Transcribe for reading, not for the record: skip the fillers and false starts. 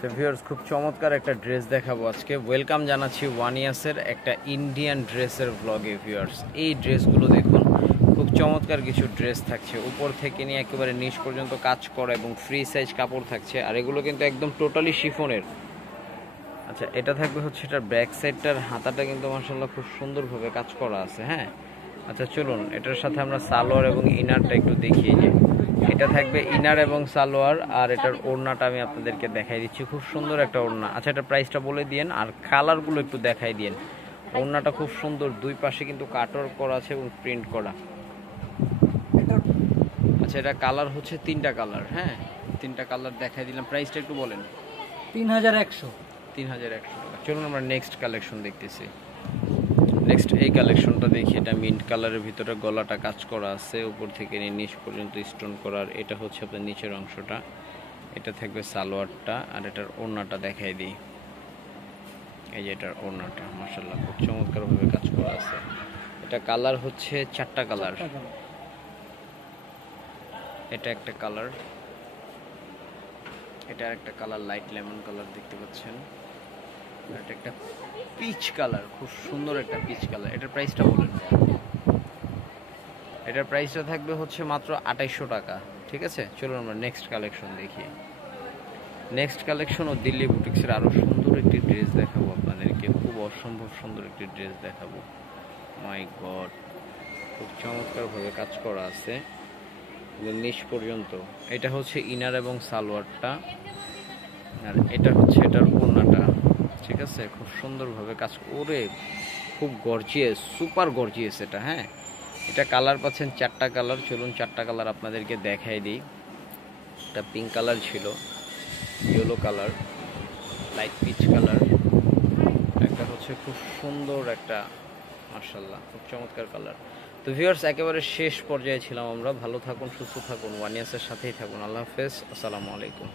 তো ভিউয়ার্স, খুব চমৎকার একটা ড্রেস দেখাবো আজকে। ওয়েলকাম জানাচ্ছি ওয়ানিয়াসের একটা ইন্ডিয়ান ড্রেসের ব্লগে। ভিউয়ার্স, এই ড্রেসগুলো দেখুন, খুব চমৎকার কিছু ড্রেস থাকছে, উপর থেকে নিয়ে একেবারে নিচ পর্যন্ত কাজ করা এবং ফ্রি সাইজ কাপড় থাকছে। আর এগুলো কিন্তু একদম টোটালি শিফনের। আচ্ছা, এটা থাকবে হচ্ছে এটার ব্যাক সাইডটার হাতাটা কিন্তু মাশাআল্লাহ খুব সুন্দরভাবে কাজ করা আছে। হ্যাঁ, আচ্ছা চলুন এটার সাথে আমরা সালোয়ার এবং ইনারটা একটু দেখিয়ে নিই। এটা থাকবে ইনার এবং সালোয়ার, আর এটার ওড়নাটা আমি আপনাদেরকে দেখাই দিচ্ছি। খুব সুন্দর একটা ওড়না। আচ্ছা, এটা প্রাইসটা বলে দিয়েন আর কালারগুলো একটু দেখাই দিয়েন। ওড়নাটা খুব সুন্দর, দুই পাশে কিন্তু কাটওয়ার্ক করা আছে এবং প্রিন্ট করা। আচ্ছা, এটা কালার হচ্ছে তিনটা কালার। হ্যাঁ, তিনটা কালার দেখাই দিলাম। প্রাইসটা একটু বলেন। 3100। 3100 টাকা। চলুন আমরা নেক্সট কালেকশন দেখতেছি। নেক্সট এই কালেকশনটা দেখি। এটা মিন্ট কালারের ভিতরে গলাটা কাজ করা আছে, উপর থেকে নিয়ে নিচ পর্যন্ত স্টোন করার। এটা হচ্ছে আপনার নিচের অংশটা। এটা থাকবে সালোয়ারটা, আর এটার ওড়নাটা দেখাই দিই। এই যে এটার ওড়নাটা মাশাআল্লাহ খুব চমৎকারভাবে কাজ করা আছে। এটা কালার হচ্ছে চারটা কালার। এটা একটা কালার, এটা একটা কালার লাইট লেমন কালার দেখতে পাচ্ছেন। এটা একটা পিচ কালার, খুব সুন্দর একটা পিচ কালার। এটার প্রাইসটা বলেন। এটার প্রাইসটা থাকবে হচ্ছে মাত্র 2800 টাকা। ঠিক আছে, চলুন আমরা নেক্সট কালেকশন দেখি। নেক্সট কালেকশন ও দিল্লি বুটিক্সের আরও সুন্দর একটি ড্রেস দেখাবো আপনাদেরকে। খুব অসম্ভব সুন্দর একটি ড্রেস দেখাবো। মাই গড, খুব চমৎকারভাবে কাজ করা আছে নিচ পর্যন্ত। এটা হচ্ছে ইনার এবং সালোয়ারটা, আর এটা হচ্ছে এটার ওড়নাটা। ঠিক আছে, খুব সুন্দরভাবে কাজ করে, খুব গর্জিয়াস, সুপার গর্জিয়াস এটা। হ্যাঁ, এটা কালার পাচ্ছেন চারটা কালার। চলুন চারটা কালার আপনাদেরকে দেখাই দিই। এটা পিঙ্ক কালার ছিল, yellow colour, light peach colour, একটা হচ্ছে খুব সুন্দর একটা, মাশাআল্লাহ খুব চমৎকার কালার। তো ভিউয়ার্স, একেবারে শেষ পর্যায়ে ছিলাম আমরা। ভালো থাকুন, সুস্থ থাকুন, ওয়ানিয়াসের সাথেই থাকুন। আল্লাহ হাফেজ, আসসালামু আলাইকুম।